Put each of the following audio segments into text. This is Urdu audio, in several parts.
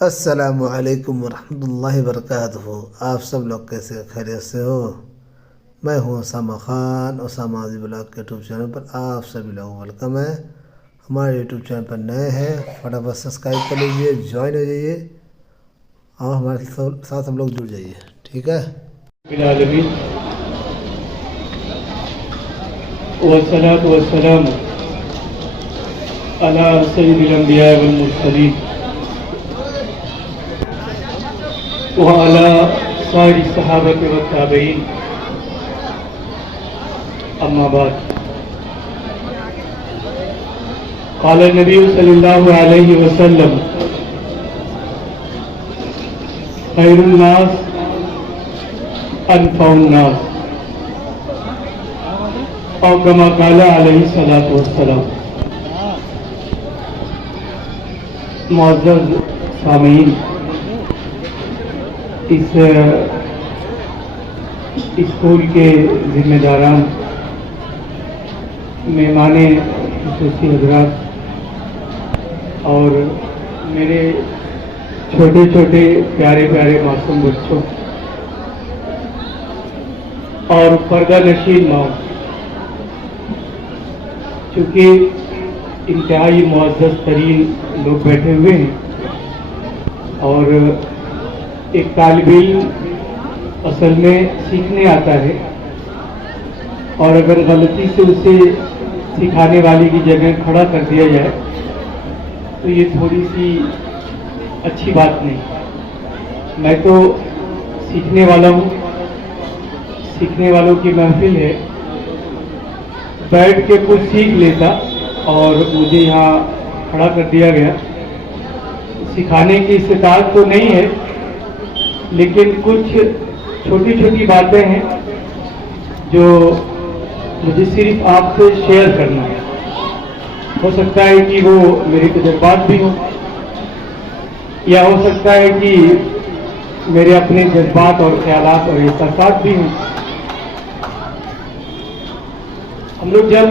السلام علیکم ورحمۃ اللہ وبرکاتہ۔ آپ سب لوگ کیسے خیریت سے ہو؟ میں ہوں اسامہ خان، اسامہ عزیز بلاگ کے یوٹیوب چینل پر آپ سبھی لوگوں کو ویلکم ہے۔ ہمارے یوٹیوب چینل پر نئے ہیں، فٹافٹ سبسکرائب کر لیجئے، جوائن ہو جائیے اور ہمارے ساتھ ہم لوگ جڑ جائیے، ٹھیک ہے؟ العالمین والصلاة والسلام علی سید الانبیاء والمرسلین وعلى سائر الصحابة والتابعین، اما بعد۔ قال النبی صلی اللہ علیہ وسلم خیر الناس انفع الناس، اور کما قال علیہ الصلوۃ والسلام۔ معزز سامعین، اس اسکول کے ذمہ داران، مہمان خصوصی حضرات اور میرے چھوٹے چھوٹے پیارے پیارے معصوم بچوں اور پردہ نشین ماں، چونکہ انتہائی معزز ترین لوگ بیٹھے ہوئے ہیں اور ایک طالب علم اصل میں سیکھنے آتا ہے، اور اگر غلطی سے اسے سکھانے والے کی جگہ کھڑا کر دیا جائے تو یہ تھوڑی سی اچھی بات نہیں۔ میں تو سیکھنے والا ہوں، سیکھنے والوں کی محفل ہے، بیٹھ کے کچھ سیکھ لیتا اور مجھے یہاں کھڑا کر دیا گیا۔ سکھانے کی استطاعت تو نہیں ہے، لیکن کچھ چھوٹی چھوٹی باتیں ہیں جو مجھے صرف آپ سے شیئر کرنا ہے۔ ہو سکتا ہے کہ وہ میرے تجربات بھی ہوں، یا ہو سکتا ہے کہ میرے اپنے جذبات اور خیالات اور احساسات بھی ہوں۔ ہم لوگ جب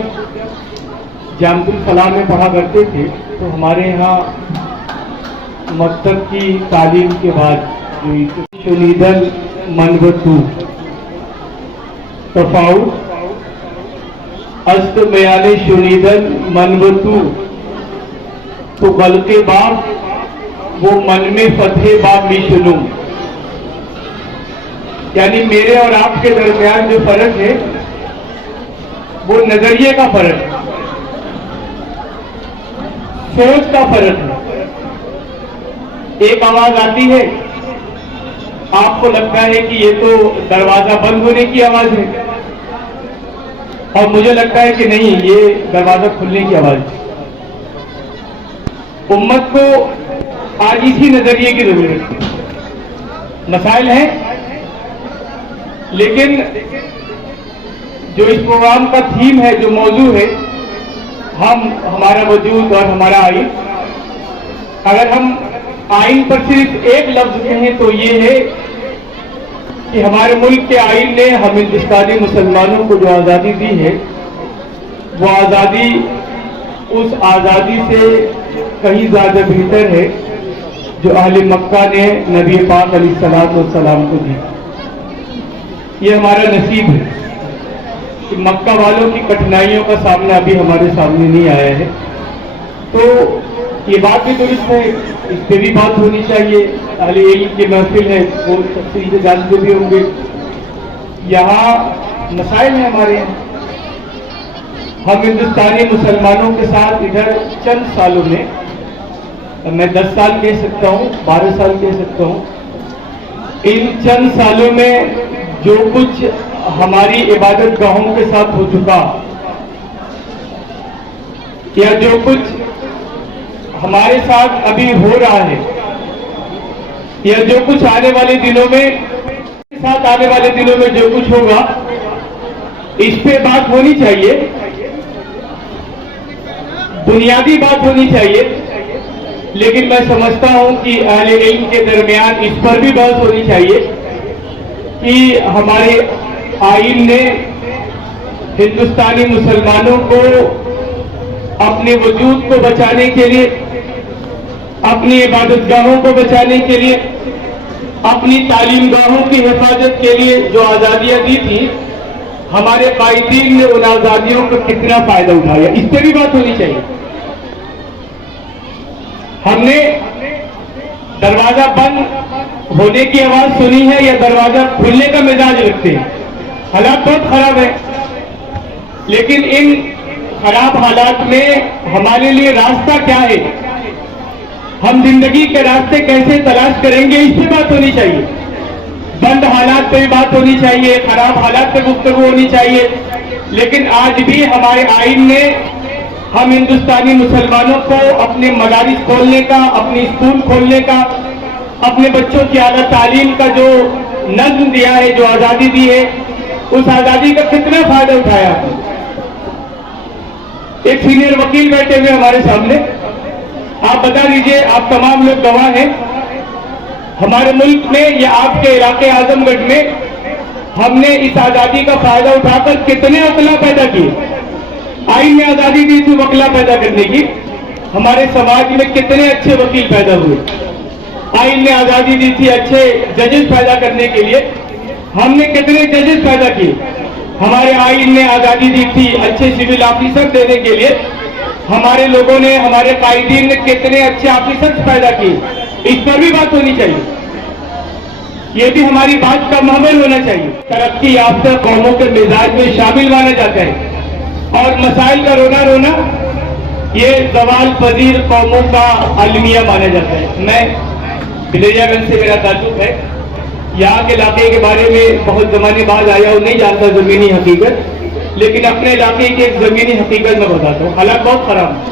جامعۃ الفلاح میں پڑھا کرتے تھے تو ہمارے یہاں مکتب کی تعلیم کے بعد شنیدن منبتو تفاوت است بیان شنیدن منبتو، تو غلط باب وہ من میں فتح باب می شنوں، یعنی میرے اور آپ کے درمیان جو فرق ہے وہ نظریے کا فرق ہے، سوچ کا فرق ہے۔ ایک آواز آتی ہے، آپ کو لگتا ہے کہ یہ تو دروازہ بند ہونے کی آواز ہے، اور مجھے لگتا ہے کہ نہیں، یہ دروازہ کھلنے کی آواز ہے۔ امت کو آج اسی نظریے کی ضرورت ہے۔ مسائل ہیں، لیکن جو اس پروگرام کا تھیم ہے، جو موضوع ہے، ہمارا وجود اور ہمارا آئین، اگر ہم آئین پر صرف ایک لفظ کہیں تو یہ ہے کہ ہمارے ملک کے آئین نے ہم ہندوستانی مسلمانوں کو جو آزادی دی ہے، وہ آزادی اس آزادی سے کہیں زیادہ بہتر ہے جو اہل مکہ نے نبی پاک علیہ الصلوۃ والسلام کو دی۔ یہ ہمارا نصیب ہے کہ مکہ والوں کی کٹھنائیوں کا سامنا ابھی ہمارے سامنے نہیں آیا ہے۔ تو یہ بات بھی درست ہے، اس پہ بھی بات ہونی چاہیے۔ اہل علم کی محفل ہے، وہ تفصیل سے جانتے بھی ہوں گے۔ یہاں مسائل ہیں ہمارے یہاں، ہم ہندوستانی مسلمانوں کے ساتھ ادھر چند سالوں میں، میں 10 سال کہہ سکتا ہوں، 12 سال کہہ سکتا ہوں، ان چند سالوں میں جو کچھ ہماری عبادت گاہوں کے ساتھ ہو چکا، یا جو کچھ ہمارے ساتھ ابھی ہو رہا ہے، یا جو کچھ آنے والے دنوں میں ساتھ آنے والے دنوں میں جو کچھ ہوگا، اس پہ بات ہونی چاہیے، بنیادی بات ہونی چاہیے۔ لیکن میں سمجھتا ہوں کہ اہل علم کے درمیان اس پر بھی بحث ہونی چاہیے کہ ہمارے آئین نے ہندوستانی مسلمانوں کو اپنے وجود کو بچانے کے لیے اپنی عبادت گاہوں کو بچانے کے لیے، اپنی تعلیم گاہوں کی حفاظت کے لیے جو آزادیاں دی تھی، ہمارے قائدین نے ان آزادیوں کا کتنا فائدہ اٹھایا، اس پہ بھی بات ہونی چاہیے۔ ہم نے دروازہ بند ہونے کی آواز سنی ہے یا دروازہ کھلنے کا مزاج رکھتے ہیں؟ حالات بہت خراب ہے، لیکن ان خراب حالات میں ہمارے لیے راستہ کیا ہے، ہم زندگی کے راستے کیسے تلاش کریں گے، اس پہ بات ہونی چاہیے۔ بند حالات پہ بھی بات ہونی چاہیے، خراب حالات پہ گفتگو ہونی چاہیے، لیکن آج بھی ہمارے آئین نے ہم ہندوستانی مسلمانوں کو اپنے مدارس کھولنے کا، اپنے اسکول کھولنے کا، اپنے بچوں کی اعلیٰ تعلیم کا جو نظم دیا ہے، جو آزادی دی ہے، اس آزادی کا کتنا فائدہ اٹھایا۔ ایک سینئر وکیل بیٹھے ہوئے ہمارے سامنے، آپ بتا دیجئے، آپ تمام لوگ گواہ ہیں، ہمارے ملک میں یا آپ کے علاقے اعظم گڑھ میں ہم نے اس آزادی کا فائدہ اٹھا کر کتنے وکلا پیدا کیے۔ آئین نے آزادی دی تھی وکلا پیدا کرنے کی، ہمارے سماج میں کتنے اچھے وکیل پیدا ہوئے۔ آئین نے آزادی دی تھی اچھے ججز پیدا کرنے کے لیے، ہم نے کتنے ججز پیدا کیے۔ ہمارے آئین نے آزادی دی تھی اچھے سول آفیسر دینے کے لیے، ہمارے لوگوں نے، ہمارے قائدین نے کتنے اچھے آفیسرز پیدا کیے۔ اس پر بھی بات ہونی چاہیے، یہ بھی ہماری بات کا محمل ہونا چاہیے۔ ترقی یافتہ قوموں کے مزاج میں شامل مانا جاتا ہے، اور مسائل کا رونا رونا یہ زوال پذیر قوموں کا المیہ مانا جاتا ہے۔ میں بلریا گنج سے میرا تعلق ہے، یہاں کے علاقے کے بارے میں بہت زمانے بعد آیا ہوں، نہیں جانتا زمینی حقیقت، لیکن اپنے علاقے کی ایک زمینی حقیقت میں بتاتا ہوں۔ حالات بہت خراب ہیں،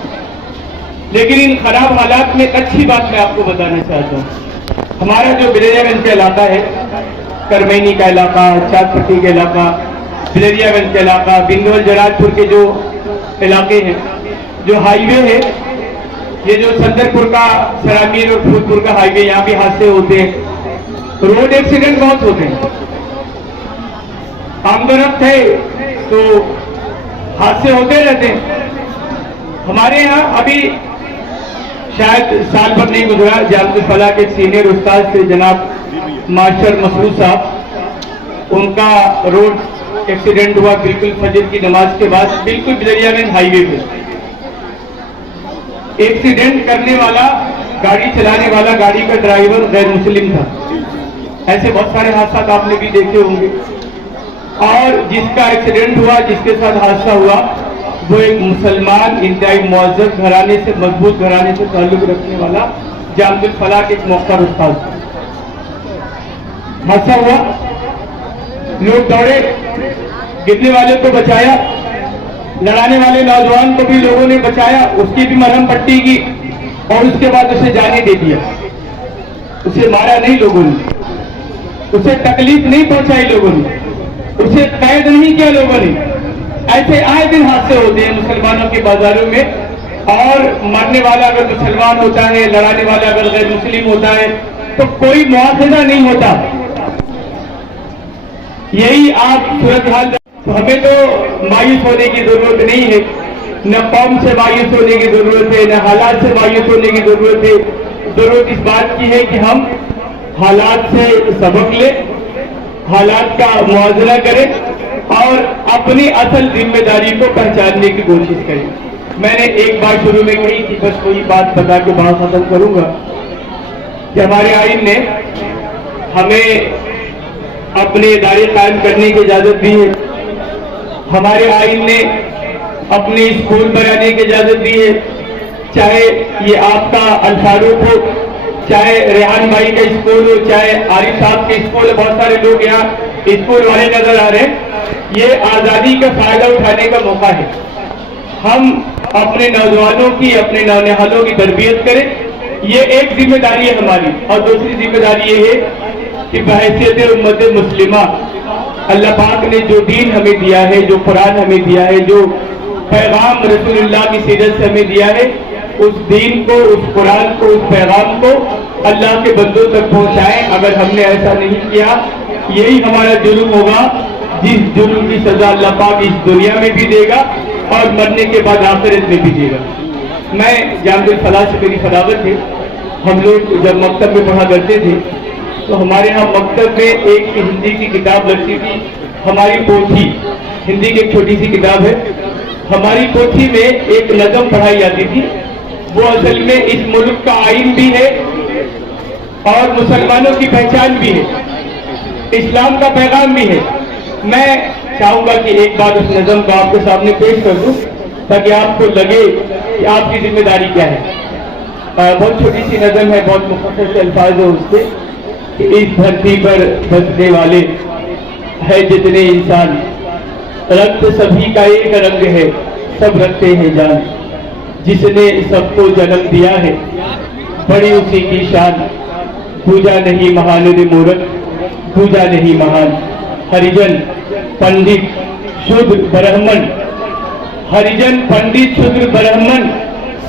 لیکن ان خراب حالات میں ایک اچھی بات میں آپ کو بتانا چاہتا ہوں۔ ہمارا جو بلریا گنج کا علاقہ ہے، کرمینی کا علاقہ، چاند پٹی کا علاقہ، بلریا گنج کا علاقہ، بندول جراج پور کے جو علاقے ہیں، جو ہائی وے ہے، یہ جو صدر پور کا سرامیر اور پھول پور کا ہائی وے، یہاں بھی حادثے ہوتے ہیں، روڈ ایکسیڈنٹ بہت ہوتے ہیں، آمدورفت ہے تو حادثے ہوتے رہتے ہیں۔ ہمارے یہاں ابھی شاید سال بھر نہیں گزرا، جامع الفلاح کے سینئر استاد سے جناب ماسٹر مسعود صاحب، ان کا روڈ ایکسیڈنٹ ہوا بالکل فجر کی نماز کے بعد، بالکل بلریا گنج ہائی وے پہ۔ ایکسیڈنٹ کرنے والا، گاڑی چلانے والا، گاڑی کا ڈرائیور غیر مسلم تھا۔ ایسے بہت سارے حادثات آپ نے بھی دیکھے ہوں گے، اور جس کا ایکسیڈنٹ ہوا، جس کے ساتھ حادثہ ہوا، وہ ایک مسلمان انتہائی معزز گھرانے سے، مضبوط گھرانے سے تعلق رکھنے والا جامع الفلاح کے ایک موقر استاد۔ حادثہ ہوا، لوگ دوڑے، گرنے والے کو بچایا، لڑانے والے نوجوان کو بھی لوگوں نے بچایا، اس کی بھی مرہم پٹی کی، اور اس کے بعد اسے جانے دے دیا۔ اسے مارا نہیں لوگوں نے، اسے تکلیف نہیں پہنچائی لوگوں نے، اسے قید نہیں کیا لوگوں نے۔ ایسے آئے دن حادثے ہوتے ہیں مسلمانوں کے بازاروں میں، اور مرنے والا اگر مسلمان ہوتا ہے، لڑانے والا اگر غیر مسلم ہوتا ہے، تو کوئی مواخذہ نہیں ہوتا۔ یہی آپ صورتحال، ہمیں تو مایوس ہونے کی ضرورت نہیں ہے، نہ قوم سے مایوس ہونے کی ضرورت ہے، نہ حالات سے مایوس ہونے کی ضرورت ہے۔ ضرورت اس بات کی ہے کہ ہم حالات سے سبق لیں، حالات کا موازنہ کریں، اور اپنی اصل ذمہ داری کو پہچاننے کی کوشش کریں۔ میں نے ایک بات شروع میں کہی تھی، بس کوئی بات بتا کے بات ختم کروں گا، کہ ہمارے آئین نے ہمیں اپنے ادارے قائم کرنے کی اجازت دی ہے، ہمارے آئین نے اپنے اسکول بنانے کی اجازت دی ہے، چاہے یہ آپ کا الفاروق ہو، چاہے ریحان بھائی کا اسکول ہو، چاہے عارف صاحب کے اسکول ہو، بہت سارے لوگ یہاں اسکول والے نظر آ رہے ہیں۔ یہ آزادی کا فائدہ اٹھانے کا موقع ہے، ہم اپنے نوجوانوں کی، اپنے نونہالوں کی تربیت کریں، یہ ایک ذمہ داری ہے ہماری۔ اور دوسری ذمہ داری یہ ہے کہ بحیثیت امت مسلمہ، اللہ پاک نے جو دین ہمیں دیا ہے، جو قرآن ہمیں دیا ہے، جو پیغام رسول اللہ کی سیرت سے ہمیں دیا ہے، اس دین کو، اس قرآن کو، اس پیغام کو اللہ کے بندوں تک پہنچائیں۔ اگر ہم نے ایسا نہیں کیا، یہی ہمارا جرم ہوگا، جس جرم کی سزا اللہ پاک اس دنیا میں بھی دے گا اور مرنے کے بعد آخرت میں بھی دے گا۔ میں جامع الفلاح سے میری فراغت ہے، ہم لوگ جب مکتب میں پڑھا کرتے تھے تو ہمارے یہاں مکتب میں ایک ہندی کی کتاب لگتی تھی، ہماری پوتھی، ہندی کی ایک چھوٹی سی کتاب ہے، ہماری پوتھی میں ایک نظم پڑھائی جاتی تھی، وہ اصل میں اس ملک کا آئین بھی ہے اور مسلمانوں کی پہچان بھی ہے، اسلام کا پیغام بھی ہے۔ میں چاہوں گا کہ ایک بار اس نظم کو آپ کے سامنے پیش کر دوں تاکہ آپ کو لگے کہ آپ کی ذمہ داری کیا ہے۔ بہت چھوٹی سی نظم ہے، بہت مختصر سے الفاظ ہے اس کے کہ اس دھرتی پر بسنے والے ہے جتنے انسان، رنگ سبھی کا ایک رنگ ہے، سب رکھتے ہیں جان، جس نے سب کو جنم دیا ہے بڑی اسی کی شان، پوجا نہیں مہان نے مورت، پوجا نہیں مہان، ہریجن پنڈت شودر برہمن، ہریجن پنڈت شودر برہمن،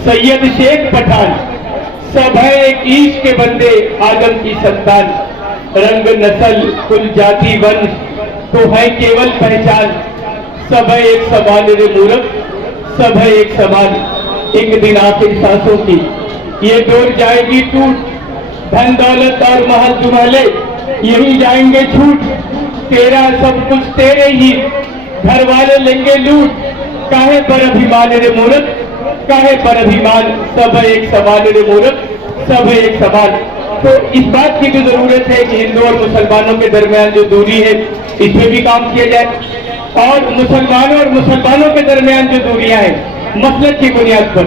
سید شیخ پٹھان، سب ہے ایک عیش کے بندے آدم کی سنتان، رنگ نسل کل جاتی ونش تو ہے کیول پہچان، سب ہے ایک سمان رے مورت، سب ہے ایک سمان، ایک دن آخر سانسوں کی یہ ڈور جائے گی ٹوٹ، دھن دولت اور محل جمالے یہی جائیں گے چھوٹ، تیرا سب کچھ تیرے ہی گھر والے لیں گے لوٹ، کاہے پر ابھیمان رے مورت، کاہے پر ابھیمان، سب ہے ایک سمان رے مورت، سب ہے ایک سمان۔ تو اس بات کی بھی ضرورت ہے کہ ہندو اور مسلمانوں کے درمیان جو دوری ہے اس پہ بھی کام کیا جائے، اور مسلمانوں کے درمیان جو دوریاں ہیں مسلک کی بنیاد پر،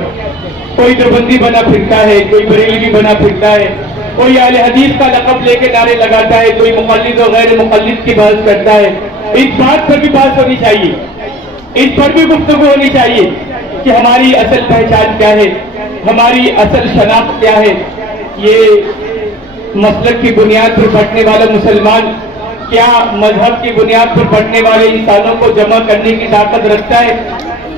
کوئی دیوبندی بنا پھرتا ہے، کوئی بریلوی بنا پھرتا ہے، کوئی اہل حدیث کا لقب لے کے نعرے لگاتا ہے، کوئی مقلد و غیر مقلد کی بحث کرتا ہے، اس بات پر بھی بحث ہونی چاہیے، اس پر بھی گفتگو ہونی چاہیے کہ ہماری اصل پہچان کیا ہے، ہماری اصل شناخت کیا ہے۔ یہ مسلک کی بنیاد پر بڑھنے والا مسلمان کیا مذہب کی بنیاد پر بڑھنے والے انسانوں کو جمع کرنے کی طاقت رکھتا ہے؟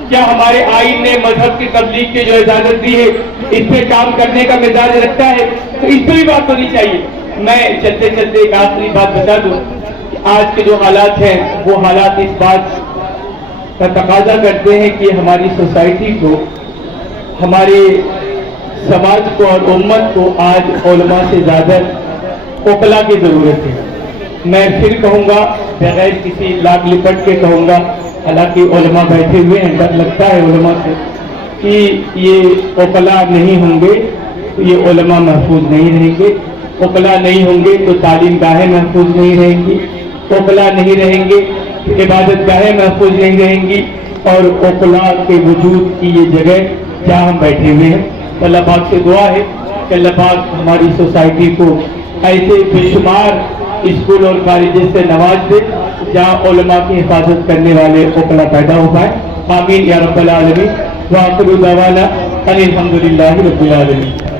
کیا ہمارے آئین نے مذہب کی تبلیغ کی جو اجازت دی ہے اس پہ کام کرنے کا مزاج رکھتا ہے؟ تو اس پہ بھی بات ہونی چاہیے۔ میں چلتے چلتے ایک آخری بات بتا دوں کہ آج کے جو حالات ہیں وہ حالات اس بات کا تقاضا کرتے ہیں کہ ہماری سوسائٹی کو، ہمارے سماج کو اور امت کو آج علماء سے زیادہ اوقلا کی ضرورت ہے۔ میں پھر کہوں گا، بغیر کسی لاگ لپٹ کے کہوں گا، حالانکہ علماء بیٹھے ہوئے ہیں، ڈر لگتا ہے علماء سے کہ یہ اوقلا نہیں ہوں گے تو یہ علماء محفوظ نہیں رہیں گے، اوقلا نہیں ہوں گے تو تعلیم گاہیں محفوظ نہیں رہیں گی، اوقلا نہیں رہیں گے تو عبادت گاہیں محفوظ نہیں رہیں گی، اور اوقلا کے وجود کی یہ جگہ جہاں ہم بیٹھے ہوئے ہیں۔ اللہ پاک سے دعا ہے کہ اللہ پاک ہماری سوسائٹی کو ایسے بے شمار اسکول اور کالجز سے نواز دے جہاں علماء کی حفاظت کرنے والے اوقلا پیدا ہو پائے۔ آمین یا رب العالمین۔ وآخر دعوانا ان الحمد للہ رب العالمین۔